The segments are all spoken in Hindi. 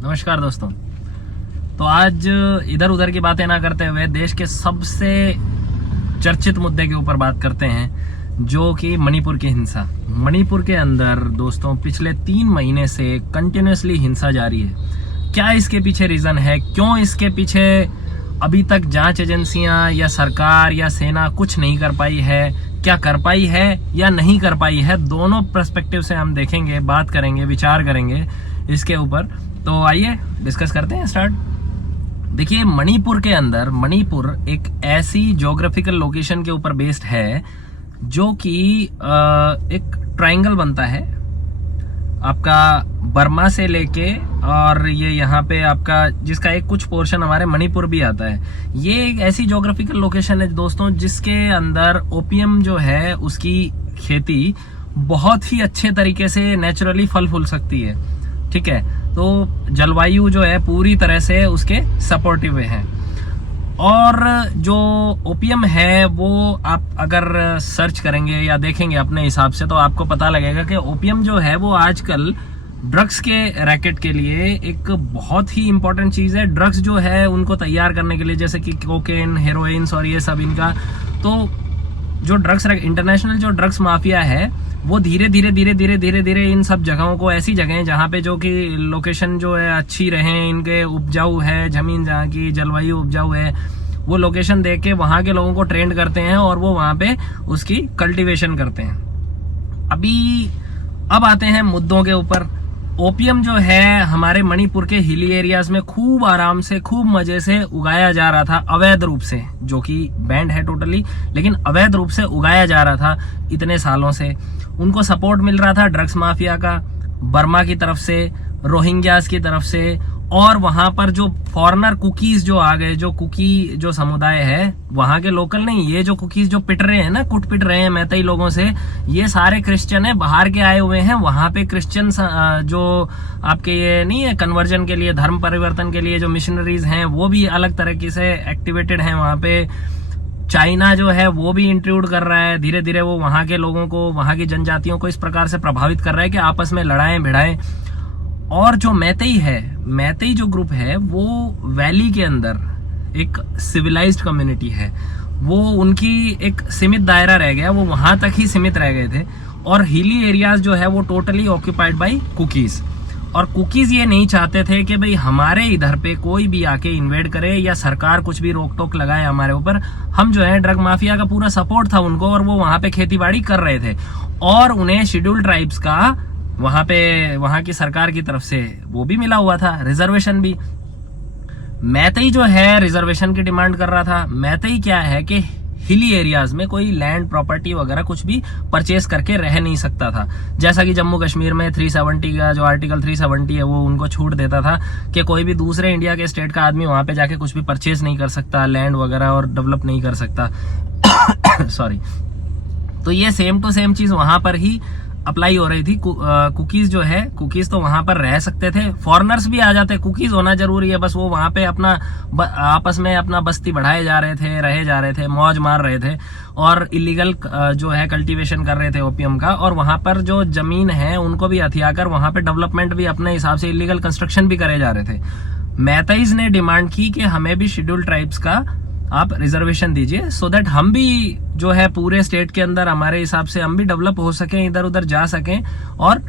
नमस्कार दोस्तों। तो आज इधर उधर की बातें ना करते हुए देश के सबसे चर्चित मुद्दे के ऊपर बात करते हैं, जो कि मणिपुर की हिंसा। मणिपुर के अंदर दोस्तों पिछले 3 महीने से कंटिन्यूसली हिंसा जारी है। क्या इसके पीछे रीजन है? क्यों इसके पीछे अभी तक जांच एजेंसियां या सरकार या सेना कुछ नहीं कर पाई है? क्या कर पाई है या नहीं कर पाई है? दोनों पर्सपेक्टिव से हम देखेंगे, बात करेंगे, विचार करेंगे इसके ऊपर। तो आइए डिस्कस करते हैं, स्टार्ट। देखिए, मणिपुर के अंदर, मणिपुर एक ऐसी ज्योग्राफिकल लोकेशन के ऊपर बेस्ड है जो कि एक ट्रायंगल बनता है आपका बर्मा से लेके, और ये यहाँ पे आपका जिसका एक कुछ पोर्शन हमारे मणिपुर भी आता है। ये एक ऐसी ज्योग्राफिकल लोकेशन है दोस्तों जिसके अंदर ओपियम जो है उसकी खेती बहुत ही अच्छे तरीके से नेचुरली फल फूल सकती है। ठीक है, तो जलवायु जो है पूरी तरह से उसके सपोर्टिव है। और जो ओपियम है वो आप अगर सर्च करेंगे या देखेंगे अपने हिसाब से तो आपको पता लगेगा कि ओपियम जो है वो आजकल ड्रग्स के रैकेट के लिए एक बहुत ही इंपॉर्टेंट चीज है। ड्रग्स जो है उनको तैयार करने के लिए, जैसे कि कोकेन, हेरोइन्स और ये सब इनका, तो जो ड्रग्स इंटरनेशनल जो ड्रग्स माफिया है वो धीरे धीरे इन सब जगहों को, ऐसी जगह जहाँ पे जो कि लोकेशन जो है अच्छी रहे, इनके उपजाऊ है जमीन, जहाँ की जलवायु उपजाऊ है, वो लोकेशन देख के वहां के लोगों को ट्रेंड करते हैं और वो वहां पे उसकी कल्टीवेशन करते हैं। अब आते हैं मुद्दों के ऊपर। ओपियम जो है हमारे मणिपुर के हिली एरियाज में खूब आराम से, खूब मजे से उगाया जा रहा था, अवैध रूप से, जो कि बैंड है टोटली, लेकिन अवैध रूप से उगाया जा रहा था इतने सालों से। उनको सपोर्ट मिल रहा था ड्रग्स माफिया का, बर्मा की तरफ से, रोहिंग्यास की तरफ से, और वहां पर जो फॉरेनर कुकीज जो आ गए, जो कुकी जो समुदाय है वहां के लोकल नहीं, ये जो कुकीज जो पिट रहे हैं ना, कुट पिट रहे हैं मैतेई लोगों से, ये सारे क्रिश्चियन है, बाहर के आए हुए हैं। वहां पे क्रिश्चियन जो आपके ये नहीं है कन्वर्जन के लिए, धर्म परिवर्तन के लिए जो मिशनरीज हैं वो भी अलग तरीके से एक्टिवेटेड हैं वहां पे। चाइना जो है वो भी इंट्रूड कर रहा है, धीरे धीरे वो वहां के लोगों को, वहां की जनजातियों को इस प्रकार से प्रभावित कर रहा है कि आपस में लड़ाएं भिड़ाएं। और जो मैतेई है, मैतेई जो ग्रुप है वो वैली के अंदर एक सिविलाइज्ड कम्युनिटी है, वो उनकी एक सीमित दायरा रह गया, वो वहां तक ही सीमित रह गए थे। और हिली एरियाज जो है वो टोटली ऑक्यूपाइड बाय कुकीज। और कुकीज ये नहीं चाहते थे कि भाई हमारे इधर पे कोई भी आके इन्वेड करे या सरकार कुछ भी रोक टोक लगाए हमारे ऊपर। हम जो है ड्रग माफिया का पूरा सपोर्ट था उनको, और वो वहां पे खेती बाड़ी कर रहे थे, और उन्हें शेड्यूल्ड ट्राइब्स का वहां पे, वहां की सरकार की तरफ से वो भी मिला हुआ था, रिजर्वेशन भी। मैतेई जो है रिजर्वेशन की डिमांड कर रहा था। मैतेई क्या है कि हिली एरियाज में कोई लैंड प्रॉपर्टी वगैरह कुछ भी परचेस करके रह नहीं सकता था। जैसा कि जम्मू कश्मीर में 370 का जो आर्टिकल 370 है वो उनको छूट देता था कि कोई भी दूसरे इंडिया के स्टेट का आदमी वहां पे जाके कुछ भी परचेस नहीं कर सकता, लैंड वगैरह, और डेवलप नहीं कर सकता। सॉरी। तो ये सेम टू सेम चीज वहां पर ही अप्लाई हो रही थी। कुकीज जो है, कुकीज तो वहां पर रह सकते थे, फॉरेनर्स भी आ जाते, कुकीज होना जरूरी है, बस वो वहां पे अपना आपस में अपना बस्ती बढ़ाए जा रहे थे, रहे जा रहे थे, मौज मार रहे थे, और इलीगल जो है कल्टीवेशन कर रहे थे ओपियम का। और वहां पर जो जमीन है उनको भी हथियाकर वहां पे डेवलपमेंट भी अपने हिसाब से, इलीगल कंस्ट्रक्शन भी करे जा रहे थे। मैतेईज ने डिमांड की कि हमें भी शेड्यूल्ड ट्राइब्स का आप रिजर्वेशन दीजिए, सो दैट हम भी जो है पूरे स्टेट के अंदर हमारे हिसाब से हम भी डेवलप हो सकें, इधर उधर जा सकें, और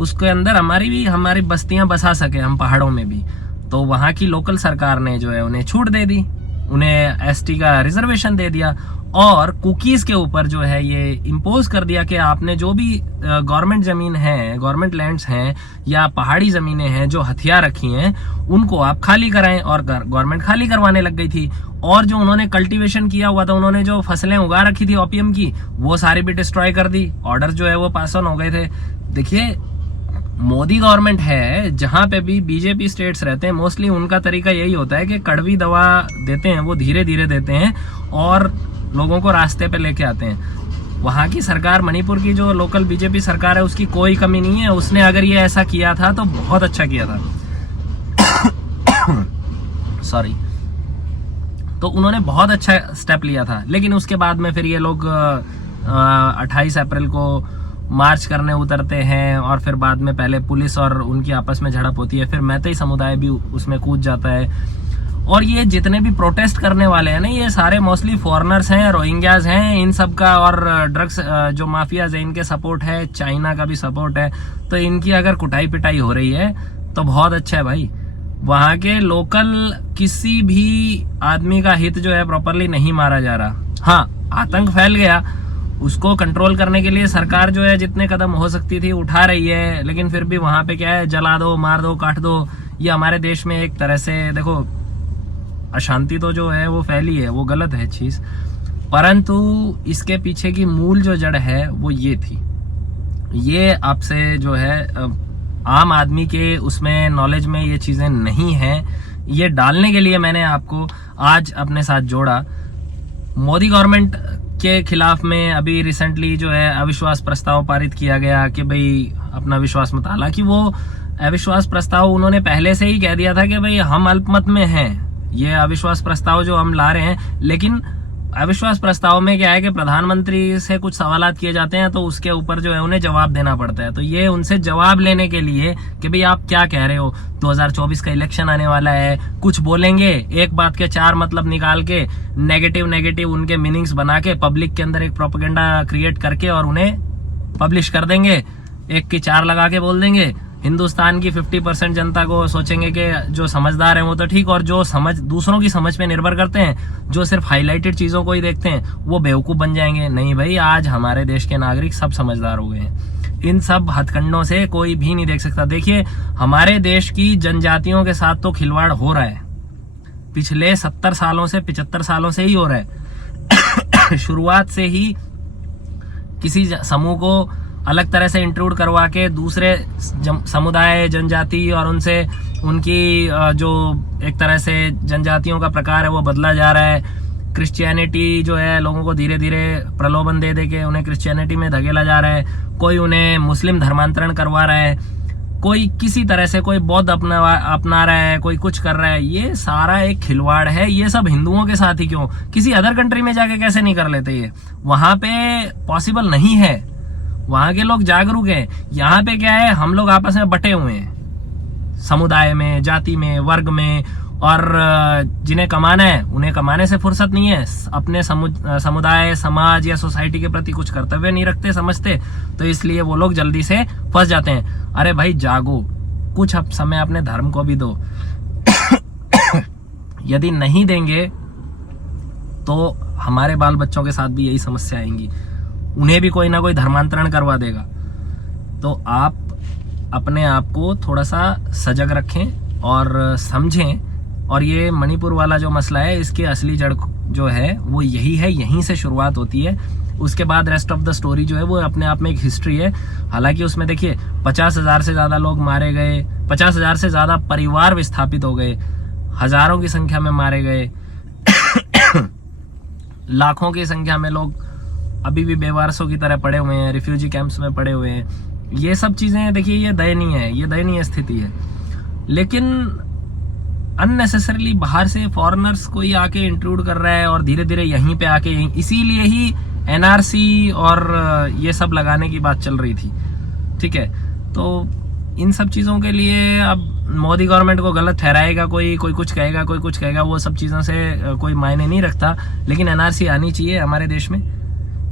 उसके अंदर हमारी बस्तियां बसा सके हम पहाड़ों में भी। तो वहां की लोकल सरकार ने जो है उन्हें छूट दे दी, उन्हें एसटी का रिजर्वेशन दे दिया, और कुकीज के ऊपर जो है ये इम्पोज कर दिया कि आपने जो भी गवर्नमेंट जमीन है, गवर्नमेंट लैंड्स हैं या पहाड़ी जमीनें हैं जो हथियार रखी हैं, उनको आप खाली कराएं। और गवर्नमेंट खाली करवाने लग गई थी, और जो उन्होंने कल्टीवेशन किया हुआ था, उन्होंने जो फसलें उगा रखी थी ओपियम की, वो सारी भी डिस्ट्रॉय कर दी। ऑर्डर जो है वो पास ऑन हो गए थे। देखिए, मोदी गवर्नमेंट है, जहां पे भी बीजेपी स्टेट्स रहते हैं, मोस्टली उनका तरीका यही होता है कि कड़वी दवा देते हैं, वो धीरे धीरे देते हैं और लोगों को रास्ते पे लेके आते हैं। वहां की सरकार, मणिपुर की जो लोकल बीजेपी सरकार है, उसकी कोई कमी नहीं है। उसने अगर ये ऐसा किया था तो बहुत अच्छा किया था। सॉरी। तो उन्होंने बहुत अच्छा स्टेप लिया था, लेकिन उसके बाद में फिर ये लोग 28 अप्रैल को मार्च करने उतरते हैं और फिर बाद में पहले पुलिस और उनकी आपस में झड़प होती है, फिर मैतेई समुदाय भी उसमें कूद जाता है। और ये जितने भी प्रोटेस्ट करने वाले हैं ना, ये सारे मोस्टली फॉरेनर्स हैं, रोहिंग्याज हैं, इन सब का और ड्रग्स जो माफियाज है इनके सपोर्ट है, चाइना का भी सपोर्ट है। तो इनकी अगर कुटाई पिटाई हो रही है तो बहुत अच्छा है भाई। वहां के लोकल किसी भी आदमी का हित जो है प्रॉपरली नहीं मारा जा रहा। हाँ, आतंक फैल गया, उसको कंट्रोल करने के लिए सरकार जो है जितने कदम हो सकती थी उठा रही है, लेकिन फिर भी वहां पे क्या है, जला दो, मार दो, काट दो। ये हमारे देश में एक तरह से देखो अशांति तो जो है वो फैली है, वो गलत है चीज, परंतु इसके पीछे की मूल जो जड़ है वो ये थी। ये आपसे जो है आम आदमी के उसमें नॉलेज में ये चीजें नहीं हैं, ये डालने के लिए मैंने आपको आज अपने साथ जोड़ा। मोदी गवर्नमेंट के खिलाफ में अभी रिसेंटली जो है अविश्वास प्रस्ताव पारित किया गया कि भाई अपना विश्वास मत, हालांकि वो अविश्वास प्रस्ताव उन्होंने पहले से ही कह दिया था कि भाई हम अल्पमत में हैं, ये अविश्वास प्रस्ताव जो हम ला रहे हैं। लेकिन अविश्वास प्रस्ताव में क्या है कि प्रधानमंत्री से कुछ सवालात किए जाते हैं तो उसके ऊपर जो है उन्हें जवाब देना पड़ता है। तो ये उनसे जवाब लेने के लिए कि भाई आप क्या कह रहे हो, 2024 का इलेक्शन आने वाला है, कुछ बोलेंगे, एक बात के चार मतलब निकाल के नेगेटिव उनके मीनिंग्स बना के पब्लिक के अंदर एक प्रोपेगेंडा क्रिएट करके और उन्हें पब्लिश कर देंगे, एक की चार लगा के बोल देंगे। हिंदुस्तान की 50% जनता को सोचेंगे कि जो समझदार है वो तो ठीक, और जो समझ दूसरों की समझ पे निर्भर करते हैं, जो सिर्फ हाईलाइटेड चीजों को ही देखते हैं, वो बेवकूफ बन जाएंगे। नहीं भाई, आज हमारे देश के नागरिक सब समझदार हो गए हैं, इन सब हथकंडों से कोई भी नहीं देख सकता। देखिए, हमारे देश की जनजातियों के साथ तो खिलवाड़ हो रहा है, पिछले 70 सालों से 75 सालों से ही हो रहा है। शुरुआत से ही किसी समूह को अलग तरह से इंक्लूड करवा के दूसरे समुदाय, जनजाति और उनसे उनकी जो एक तरह से जनजातियों का प्रकार है वो बदला जा रहा है। क्रिश्चियनिटी जो है लोगों को धीरे धीरे प्रलोभन दे दे के उन्हें क्रिश्चियनिटी में धकेला जा रहा है, कोई उन्हें मुस्लिम धर्मांतरण करवा रहा है, कोई किसी तरह से कोई बौद्ध अपना रहा है, कोई कुछ कर रहा है। ये सारा एक खिलवाड़ है। ये सब हिंदुओं के साथ ही क्यों, किसी अदर कंट्री में जाके कैसे नहीं कर लेते? ये वहां पे पॉसिबल नहीं है, वहां के लोग जागरूक हैं। यहाँ पे क्या है, हम लोग आपस में बटे हुए हैं, समुदाय में, जाति में, वर्ग में, और जिन्हें कमाना है उन्हें कमाने से फुर्सत नहीं है, अपने समुदाय, समाज या सोसाइटी के प्रति कुछ कर्तव्य नहीं रखते, समझते, तो इसलिए वो लोग जल्दी से फंस जाते हैं। अरे भाई जागो, कुछ समय अपने धर्म को भी दो। यदि नहीं देंगे तो हमारे बाल बच्चों के साथ भी यही समस्या आएंगी, उन्हें भी कोई ना कोई धर्मांतरण करवा देगा। तो आप अपने आप को थोड़ा सा सजग रखें और समझें। और ये मणिपुर वाला जो मसला है, इसकी असली जड़ जो है वो यही है, यहीं से शुरुआत होती है। उसके बाद रेस्ट ऑफ द स्टोरी जो है वो अपने आप में एक हिस्ट्री है। हालांकि उसमें देखिए 50,000 से ज्यादा लोग मारे गए, 50,000 से ज्यादा परिवार विस्थापित हो गए, हजारों की संख्या में मारे गए, लाखों की संख्या में लोग अभी भी बेवारसों की तरह पड़े हुए हैं, रिफ्यूजी कैंप्स में पड़े हुए हैं। ये सब चीजें देखिए, ये दयनीय है, ये दयनीय स्थिति है। लेकिन अननेसेसरली बाहर से फॉरेनर्स कोई आके इंक्लूड कर रहा है और धीरे धीरे यहीं पे आके, इसीलिए ही एनआरसी और ये सब लगाने की बात चल रही थी, ठीक है। तो इन सब चीजों के लिए अब मोदी गवर्नमेंट को गलत ठहराएगा कोई कुछ कहेगा, कोई कुछ कहेगा, वो सब चीजों से कोई मायने नहीं रखता। लेकिन एनआरसी आनी चाहिए हमारे देश में,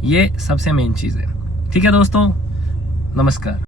ये सबसे मेन चीज है। ठीक है दोस्तों, नमस्कार।